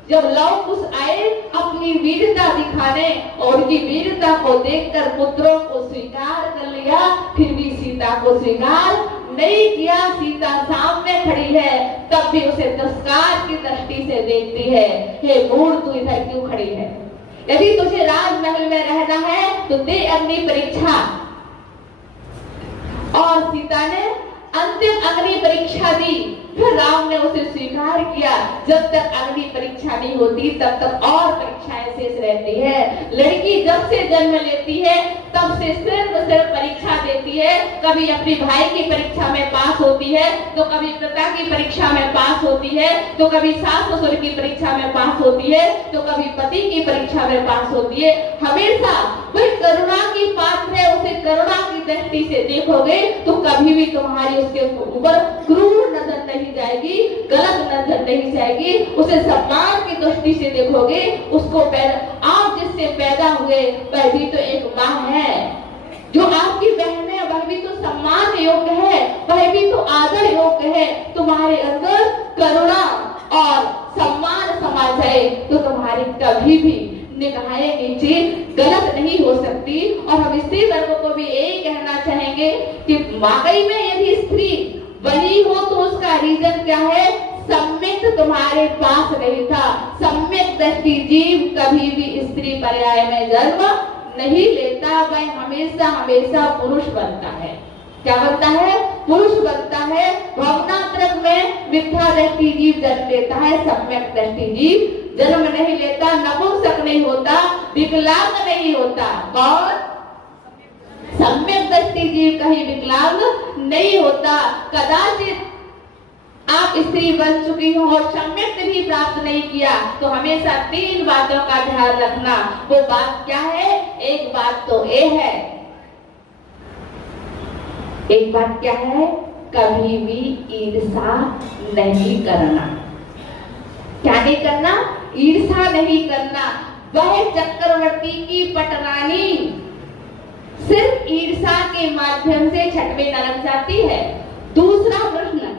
जब लव कुश आए अपनी वीरता दिखाने और उनकी वीरता को देखकर पुत्रों को स्वीकार कर लिया, फिर भी सीता को स्वीकार नहीं किया। सीता सामने खड़ी है तब भी उसे तिरस्कार की दृष्टि से देखती है। हे मूढ़, तू इधर क्यों खड़ी है? यदि तुझे राजमहल में रहना है तो दे अग्नि परीक्षा। और सीता ने अंतिम अग्नि परीक्षा दी, फिर राम ने उसे स्वीकार किया। जब तक अग्नि परीक्षा नहीं होती तब तक और परीक्षाएं शेष रहती है। लड़की जब से जन्म लेती है तब से सिर्फ परीक्षा देती है। कभी अपनी भाई की परीक्षा में पास होती है, तो कभी पिता की परीक्षा में पास होती है, तो कभी सास ससुर की परीक्षा में पास होती है, तो कभी पति की परीक्षा में पास होती है। हमेशा वही करुणा की पात्र है, उसे करुणा की दृष्टि से देखोगे तो कभी भी तुम्हारी उसके ऊपर क्रूर नजर नहीं जाएगी, गलत नजर नहीं जाएगी। उसे सम्मान की दृष्टि से देखोगे। उसको आप जिससे पैदा हुए वह भी तो एक माँ है, जो आपकी बहन है वह भी तो सम्मान योग्य है, वह भी तो आदर योग्य है। तुम्हारे अंदर करुणा और सम्मान समा जाए तो तुम्हारी कभी भी निगाहें नीचे गलत नहीं हो सकती। और हम स्त्री वर्ग को भी यही कहना चाहेंगे कि वाकई में यदि स्त्री बनी हो तो उसका रीजन क्या है? सम्यक तुम्हारे पास नहीं था। सम्यक दृष्टि जीव कभी भी स्त्री पर्याय में जन्म नहीं लेता, वह हमेशा हमेशा पुरुष बनता है। क्या बनता है? पुरुष बनता है। भावनात्मक में मिथ्या दृष्टि जीव जन्म लेता है, सम्यक दृष्टि जीव जन्म नहीं लेता। नपुंसक नहीं होता, विकलांग नहीं होता। और सम्यक दृष्टि जीव कहीं विकलांग नहीं होता। कदाचित आप स्त्री बन चुकी हो और सम्यक भी प्राप्त नहीं किया तो हमेशा 3 बातों का ध्यान रखना। वो बात क्या है? एक बात तो ये है, एक बात क्या है? कभी भी ईर्ष्या नहीं करना। क्या नहीं करना? ईर्ष्या नहीं करना। वह चक्रवर्ती की पटरानी सिर्फ ईर्ष्या के माध्यम से छठवें नरक जाती है। दूसरा प्रश्न,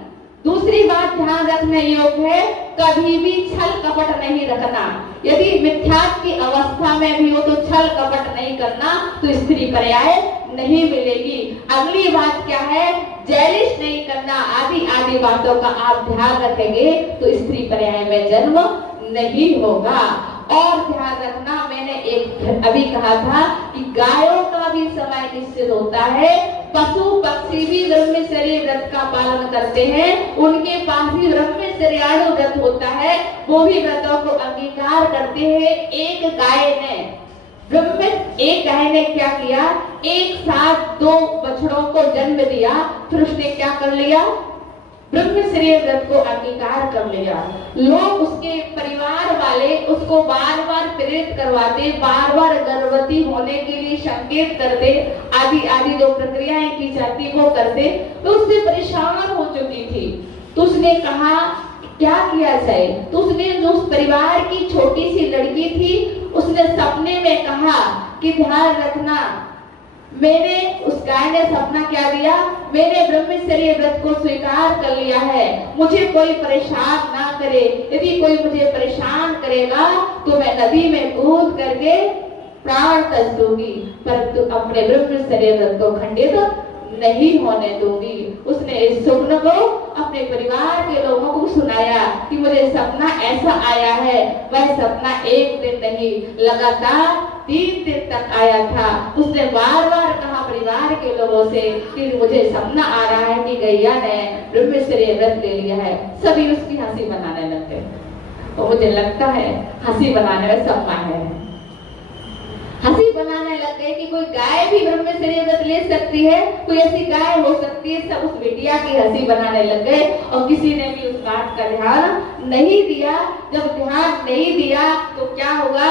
दूसरी बात ध्यान रखने योग्य है, कभी भी छल कपट नहीं रखना। यदि मिथ्यात्व की अवस्था में भी हो तो छल कपट नहीं करना, तो स्त्री पर्याय नहीं मिलेगी। अगली बात क्या है? जेलिश नहीं करना। आदि आदि बातों का आप ध्यान रखेंगे तो स्त्री पर्याय में जन्म नहीं होगा। और ध्यान रखना, मैंने एक अभी कहा था कि गायों का भी समय निश्चित होता है। पशु पक्षी भी ब्रह्मचर्य व्रत का पालन करते हैं, उनके पास भी ब्रह्मचर्याणु व्रत होता है, वो भी व्रतों को अंगीकार करते हैं। एक गाय ने क्या किया? एक साथ 2 बछड़ों को जन्म दिया, फिर उसने क्या कर लिया? ब्रह्मचर्य व्रत को अंगीकार कर लिया। लोग उसके परिवार वाले उसको बार बार प्रेरित करवाते, बार बार गर्भवती होने के लिए संकेत करते, आदि आदि जो प्रक्रियाएं की जाती वो करते। तो उससे परेशान हो चुकी थी, तो उसने कहा क्या किया जाए? तो उसने जो उस परिवार की छोटी सी लड़की थी उसने सपने में कहा कि ध्यान रखना, मैंने उस गाय ने सपना क्या दिया? मैंने ब्रह्मचर्य व्रत को स्वीकार कर लिया है, मुझे कोई परेशान ना करे। यदि कोई मुझे परेशान करेगा तो मैं नदी में कूद करके प्राण त्याग दूंगी, परंतु अपने ब्रह्मचर्य व्रत को खंडित नहीं होने दूंगी। उसने इस स्वप्न को अपने परिवार के लोगों को सुनाया कि मुझे सपना ऐसा आया है। वह सपना एक दिन नहीं, लगातार 3 दिन तक आया था। उसने बार बार कहा परिवार के लोगों से कि मुझे सपना आ रहा है कि गैया ने ब्रह्मचर्य व्रत ले लिया है। सभी उसकी हंसी बनाने लगते, तो मुझे लगता है हंसी बनाने में सब माहिर है। हंसी बनाने लग गए कि कोई गाय भी ब्रह्मचर्य व्रत ले सकती है, कोई ऐसी गाय हो सकती है। सब उस बिटिया की हंसी बनाने लग गए और किसी ने भी उस बात का ध्यान नहीं दिया। जब ध्यान नहीं दिया तो क्या हुआ,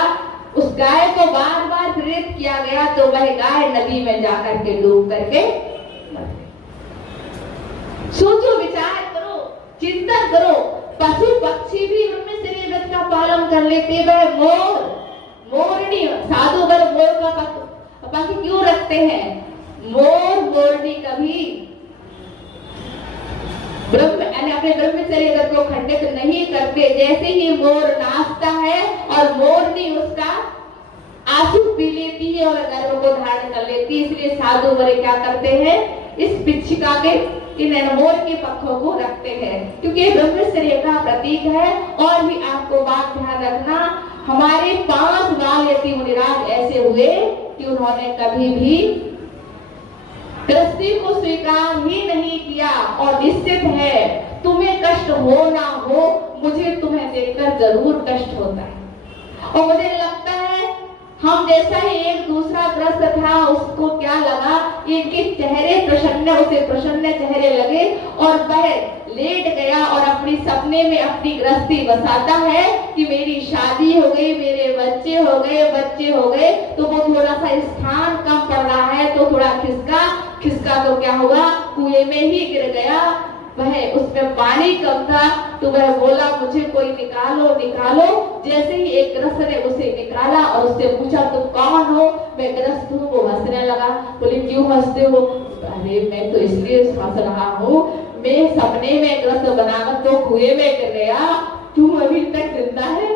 उस गाय को बार बार प्रेरित किया गया तो वह गाय नदी में जाकर के डूब करके मर गई। सोचो, विचार करो, चिंतन करो। पशु पक्षी भी ब्रह्मचर्य व्रत का पालन कर लेते। वह मोर, मोरनी, साधुगण मोर का पंख क्यों रखते हैं? मोर मोरनी कभी अपने ब्रह्मचर्य व्रत को खंडित नहीं करते। जैसे ही मोर नाचता है और मोरनी उसका आंसू पी लेती है और गर्भ को धारण कर लेती है, इसलिए साधु बड़े क्या करते हैं, इस पिच्छिका के, इन मोर के पंखों को रखते हैं, क्योंकि ब्रह्मचर्य का प्रतीक है। और भी आपको बात ध्यान रखना, हमारे 5 बाल यति मुनिराज ऐसे हुए कि उन्होंने कभी भी गृहस्थी को स्वीकार ही नहीं किया। और निश्चित है तुम्हें कष्ट हो ना हो, मुझे तुम्हें देखकर जरूर कष्ट होता है। और मुझे लगता है हम जैसा ही एक दूसरा ग्रस्त था, उसको क्या लगा, इनके चेहरे प्रसन्न, उसे प्रसन्न चेहरे लगे और वह लेट गया और अपनी सपने में अपनी गृहस्थी बसाता है कि मेरी शादी हो गई, मेरे बच्चे हो गए। तो वो थोड़ा सा स्थान कम पड़ रहा है तो थोड़ा खिसका तो क्या हुआ, कुएं में ही गिर गया। वह उसमें पानी कम था तो वह बोला मुझे कोई निकालो। जैसे ही एक गृहस्थ ने उसे निकाला और उससे पूछा तुम कौन हो? मैं गृहस्थ हूँ। वो हंसने लगा। बोले क्यों हंसते हो? अरे मैं तो इसलिए हंस रहा हूँ, मैं सपने में ग्रस्त बनावट तो कुएं में गिर गया, तू अभी तक जिंदा है।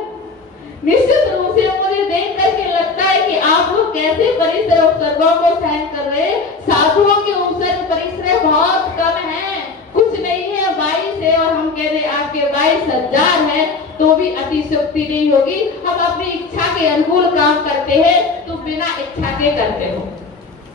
निश्चित रूप से मुझे देख करके लगता है कि आप लोग कैसे परिश्रम उपद्रवों को सहन कर रहे। साधुओं के उपसर्ग परिश्रम बहुत कम है, कुछ नहीं है, 22 है और हम कह रहे आपके 22,000 है तो भी अतिशयोक्ति नहीं होगी। हम अपनी इच्छा के अनुकूल काम करते हैं, तुम बिना इच्छा के करते हो,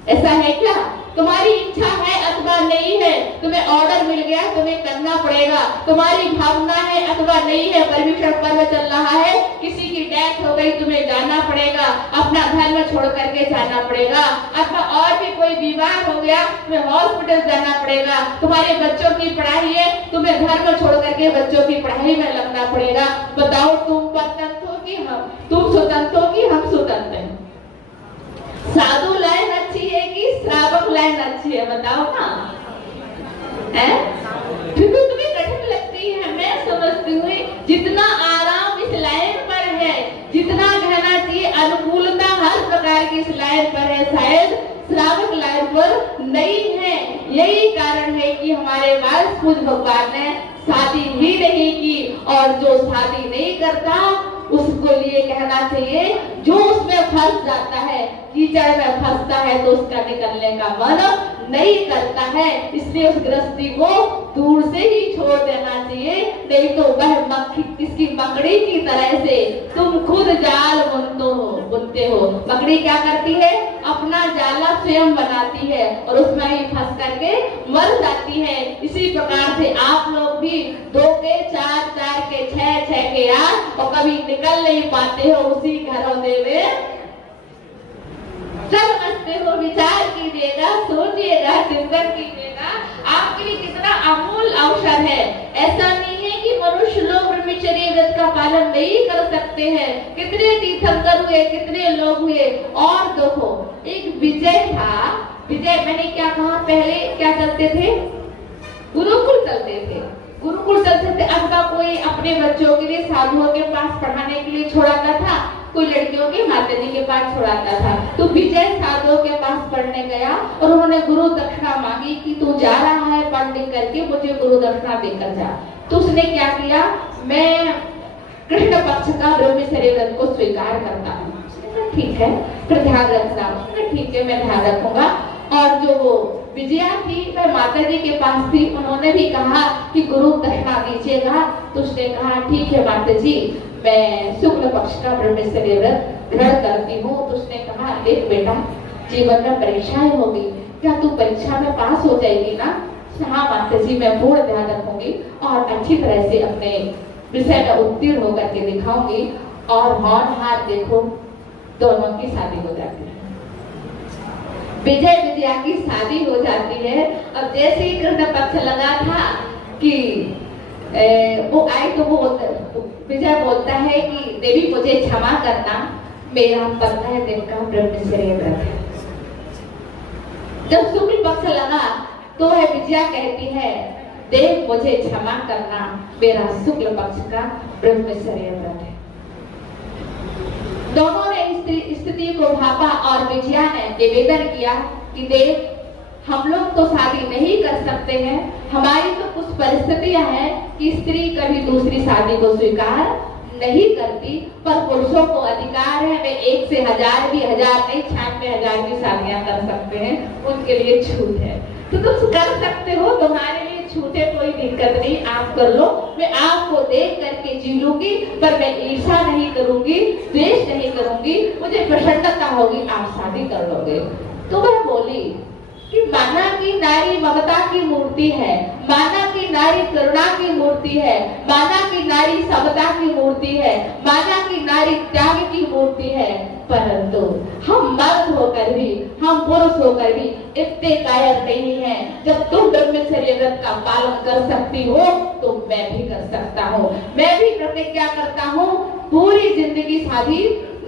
ऐसा है क्या? तुम्हारी इच्छा है अथवा नहीं है, तुम्हें ऑर्डर मिल गया, तुम्हें करना पड़ेगा। तुम्हारी भावना है अथवा नहीं है, परमेश्वर पर्व चल रहा है, किसी की डेथ हो गई, तुम्हें जाना पड़ेगा, अपना धर्म छोड़ करके जाना पड़ेगा। अथवा और भी कोई विवाह हो गया, तुम्हें हॉस्पिटल जाना पड़ेगा। तुम्हारे बच्चों की पढ़ाई है, तुम्हें धर्म छोड़ करके बच्चों की पढ़ाई में लगना पड़ेगा। बताओ तुम स्वतंत्र हो कि तुम स्वतंत्र हो कि हम स्वतंत्र हैं? साधु लाइन अच्छी है कि श्रावक लाइन अच्छी है? बताओ ना, है? फिर भी तुम्हें कठिन लगती है। मैं समझती हूँ जितना आराम इस लाइन पर है, जितना कहना चाहिए अनुकूलता हर प्रकार की इस लाइन पर है, शायद श्रावक लाइन पर नहीं है। यही कारण है कि हमारे पास पूज्य भगवान ने शादी ही नहीं की, और जो शादी नहीं करता उसको लिए कहना चाहिए, जो उसमें फंस जाता है, कीचड़ में फंसता है तो उसका निकलने का मन नहीं करता है। इसलिए उस गृहस्थी को दूर से ही छोड़ देना चाहिए, नहीं तो वह मक्खी किसकी मकड़ी की तरह से तुम खुद जाल बुनते हो। मकड़ी क्या करती है? अपना जाला स्वयं बनाती है और उसमें ही फंस करके मर जाती है। इसी प्रकार से आप लोग भी 2 के 4, 4 के 6, 6 के 8 और कभी निकल नहीं पाते हो उसी घरौंदे में सब हंसते हो। विचार कीजिएगा, सोचिएगा, चिंतन कीजिएगा, आपके लिए कितना अमूल अवसर है। ऐसा नहीं है कि मनुष्य लोग ब्रह्मचर्य व्रत का पालन नहीं कर सकते हैं। कितने तीर्थंकर हुए, कितने लोग हुए। और देखो एक विजय था, विजय मैंने क्या कहा, पहले क्या चलते थे? गुरुकुल चलते थे, गुरुकुल चलते थे। अथवा कोई अपने बच्चों के लिए साधुओं के पास पढ़ाने के लिए छोड़ाता था, कोई लड़कियों के माता जी के पास छोड़ाता था। तो विजय साधुओं के पास पढ़ने गया और उन्होंने गुरु दक्षिणा मांगी कि तू जा रहा है पढ़ लिख करके, मुझे गुरु दक्षिणा देकर जा। तो उसने क्या किया, मैं कृष्ण पक्ष का ब्रह्मचर्य व्रत को स्वीकार करता हूँ। ठीक है, फिर ध्यान रखना। ठीक है, मैं ध्यान रखूंगा। और जो वो विजया थी वह माता जी के पास थी, उन्होंने भी कहा कि गुरु दक्षिणा दीजिएगा। तो उसने कहा ठीक है माता जी, मैं शुक्ल पक्ष का ब्रह्मचर्य व्रत ग्रहण करती हूँ। तो उसने कहा, देख बेटा, जीवन में परीक्षाएं होगी, क्या तू परीक्षा में पास हो जाएगी ना? हाँ माता जी, मैं पूर्ण ध्यान रखूंगी और अच्छी तरह से अपने विषय में उत्तीर्ण होकर के दिखाऊंगी। और होनहार देखो, दोनों की शादी हो जाती है। विजय विजया की शादी हो जाती है। अब जैसे ही कृष्ण पक्ष लगा था कि वो आए तो वो विजय बोलता है कि देवी मुझे क्षमा करना, मेरा 15 दिन का ब्रह्मचर्य व्रत है। जब शुक्ल पक्ष लगा तो वह विजया कहती है, देव मुझे क्षमा करना, मेरा शुक्ल पक्ष का ब्रह्मचर्य व्रत है। दोनों ने स्थिति को भापा और विजया ने निवेदन किया कि देव, हम लोग तो शादी नहीं कर सकते हैं, हमारी तो कुछ परिस्थितियां हैं कि स्त्री कभी दूसरी शादी को स्वीकार नहीं करती, पर पुरुषों को अधिकार है, वे 1 से 1000 भी, 1000 नहीं 96,000 की शादियां कर सकते हैं, उनके लिए छूट है। तो तुम कर सकते हो, तुम्हारे लिए छूट है, कोई दिक्कत नहीं, आप कर लो, मैं आपको देख करके जी लूंगी, पर मैं ईर्ष्या नहीं करूंगी, द्वेष नहीं करूंगी, मुझे प्रसन्नता होगी, आप शादी कर लोगे। तो वह बोली कि माना की नारी ममता की मूर्ति है, माना की नारी करुणा की मूर्ति है, माना की नारी समता की मूर्ति है, माना की नारी त्याग की मूर्ति है, परंतु हम मर्द होकर भी, हम पुरुष होकर भी इतने कायर नहीं हैं। जब तुम ब्रह्मचर्य व्रत का पालन कर सकती हो तो मैं भी कर सकता हूँ। मैं भी प्रतिज्ञा करता हूँ, पूरी जिंदगी शादी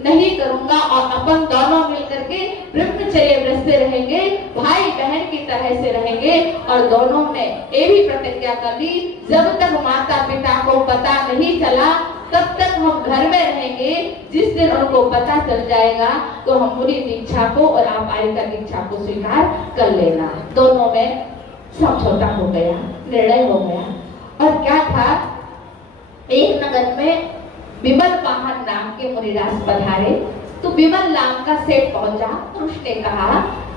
नहीं करूंगा और अपन दोनों मिलकर के ब्रह्मचर्य व्रत से रहेंगे, भाई बहन की तरह से रहेंगे। और दोनों ने ये भी प्रतिज्ञा कर ली, जब तक माता पिता को पता नहीं चला तब तक हम घर में रहेंगे, जिस दिन उनको पता चल जाएगा तो हम पूरी दीक्षा को और आप आयिका दीक्षा को स्वीकार कर लेना। दोनों में समझौता हो गया, निर्णय हो गया। और क्या था, एक नगर में विमल वाहन नाम के मुनिराज पधारे। तो विमल नाम का सेठ पहुंचा और उसने कहा,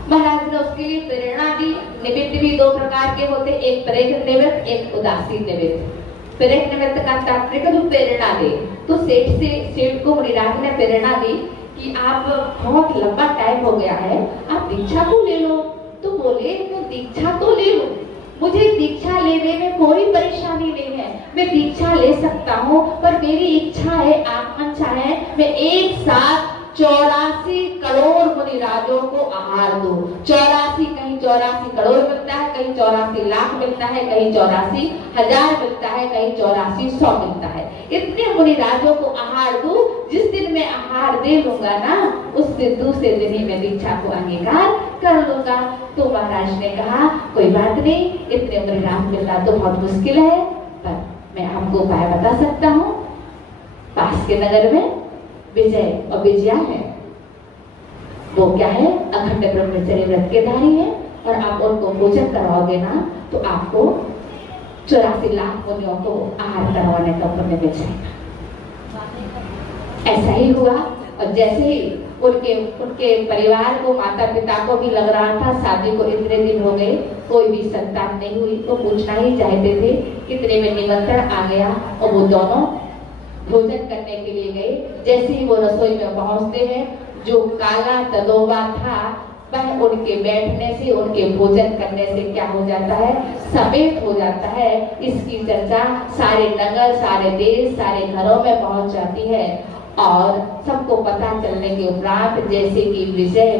महाराज ने उसके लिए प्रेरणा दी। निमित्त भी 2 प्रकार के होते, एक प्रेरक निमित्त, एक उदासीन निमित्त। प्रेरक निमित्त का तात्पर्य जो प्रेरणा दे। तो सेठ को मुनिराज ने प्रेरणा दी कि आप बहुत लंबा टाइम हो गया है, आप दीक्षा को ले लो। तो बोले, मैं दीक्षा तो ले लूं, मुझे दीक्षा लेने में कोई परेशानी नहीं है, मैं दीक्षा ले सकता हूँ, पर मेरी इच्छा है, आकांक्षा है, मैं एक साथ 84 करोड़ मुनिराजों को आहार दूं। 84, कहीं 84 करोड़ मिलता है, कहीं 84 लाख मिलता है, कहीं 84,000 मिलता है, कहीं 84,100 मिलता है। इतने मुनिराजों को आहार दूं, जिस दिन मैं आहार दे लूंगा ना, उस दिन दूसरे दिन ही मैं दीक्षा को अंगीकार कर लूंगा। तो महाराज ने कहा, कोई बात नहीं, इतने मुनिराज मिलना तो बहुत मुश्किल है, पर मैं आपको उपाय बता सकता हूँ। पास के नगर में विजय और विजया है, वो क्या है, अखंड ब्रह्मचर्य व्रत के धारी है, और आप उनको भोजन करवाओगे ना तो आपको 84 लाख मुनियों को आहार करवाने का पुण्य मिल जाएगा। ऐसा ही हुआ। और जैसे ही उनके परिवार को, माता पिता को भी लग रहा था शादी को इतने दिन हो गए, कोई भी संतान नहीं हुई, वो पूछना ही चाहते थे। इतने में निमंत्रण आ गया और वो दोनों भोजन करने के लिए गए। जैसे ही वो रसोई में पहुंचते हैं, जो काला तदोबा था वह उनके बैठने से, उनके भोजन करने से क्या हो जाता है, सफेद हो जाता है। इसकी चर्चा सारे नगर, सारे देश, सारे घरों में पहुंच जाती है। और सबको पता चलने के उपरांत, जैसे कि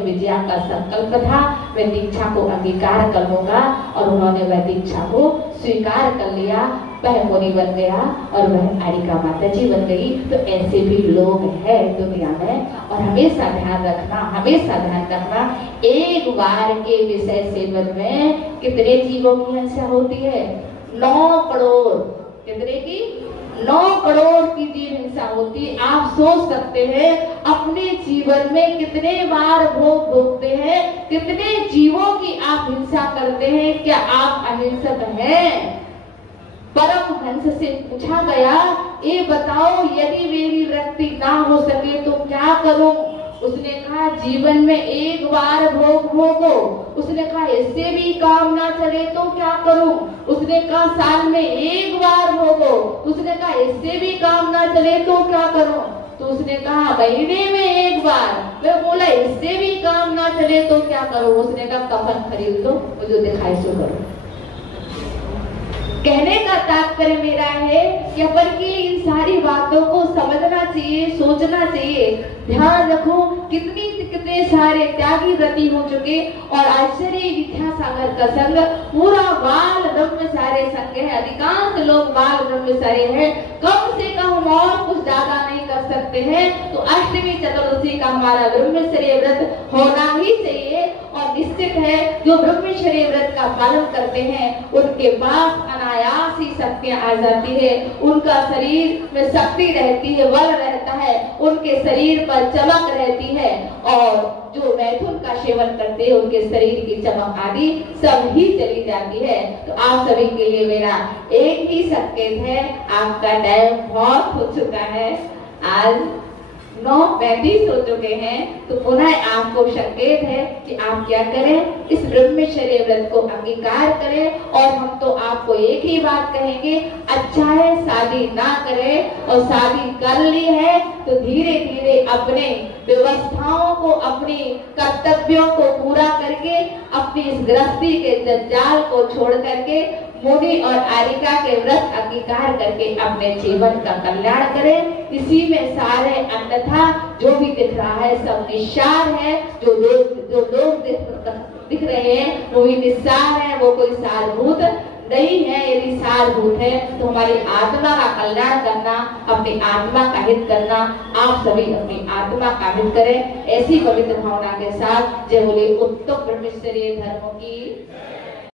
विजया का संकल्प था, मैं दीक्षा को अंगीकार कर लूंगा, और उन्होंने वह दीक्षा को स्वीकार कर लिया। वह मुनि बन गया और वह आयिका माता जी बन गई। तो ऐसे भी लोग हैं दुनिया में। और हमेशा ध्यान रखना, एक बार के विषय सेवन में कितने जीवों की हत्या होती है, 9 करोड़। कितने की? 9 करोड़ की जीव हिंसा होती है। आप सोच सकते हैं अपने जीवन में कितने बार भोग भोगते हैं, कितने जीवों की आप हिंसा करते हैं। क्या आप अहिंसक हैं? परमहंस से पूछा गया, ये बताओ, यदि मेरी वृत्ति ना हो सके तो क्या करूं? उसने कहा, जीवन में एक बार भोग भोगो। उसने कहा, इससे भी काम ना चले तो क्या करूं? उसने कहा, साल में एक बार भोगो। उसने कहा, इससे भी काम ना चले तो क्या करूं? तो उसने कहा, महीने में एक बार। मैं बोला इससे भी काम ना चले तो क्या करो? उसने कहा कफन खरीद लो, जो दिखाई सो करो। कहने का तात्पर्य मेरा है कि अपन की इन सारी बातों को समझना चाहिए, सोचना चाहिए। ध्यान रखो कितने सारे त्यागी व्रती हो चुके और आश्चर्य विद्यासागर का संग पूरा बाल ब्रह्मचारी संग है। अधिकांश लोग बाल ब्रह्मचारी हैं। कम से कम हम और कुछ ज्यादा नहीं कर सकते हैं तो अष्टमी चतुर्दशी का हमारा ब्रह्मचर्य व्रत होना ही चाहिए। और निश्चित है जो ब्रह्मचर्य व्रत का पालन करते हैं उनके पास अनायास ही शक्तियां आ जाती है, उनका शरीर में शक्ति रहती है, बल रहता है, उनके शरीर पर चमक रहती है। और जो मैथुन का सेवन करते हैं उनके शरीर की चमक आदि सब ही चली जाती है। तो आप सभी के लिए मेरा एक ही संकेत है, आपका टाइम बहुत हो चुका है, आज 9:35 हो चुके हैं। तो पुनः आपको संकेत है कि आप क्या करें, इस ब्रह्मचर्य व्रत को अंगीकार करें। और हम तो आपको एक ही बात कहेंगे, अच्छा है शादी ना करें, और शादी कर ली है तो धीरे धीरे अपने व्यवस्थाओं को, अपनी कर्तव्यों को पूरा करके, अपनी इस गृहस्थी के जंजाल को छोड़ करके मुनि और आरिका के व्रत अंगीकार करके अपने जीवन का कल्याण करें। इसी में सारे अन्यथा जो भी दिख रहा है सब निस्सार है। जो लोग दिख रहे हैं वो भी निस्सार है, वो कोई सारभूत नहीं है। यदि सारभूत है तो हमारी आत्मा का कल्याण करना, अपनी आत्मा का हित करना, आप सभी अपनी आत्मा का हित करें। ऐसी पवित्र भावना के साथ जय बोले उत्तम ब्रह्मचर्य धर्म की।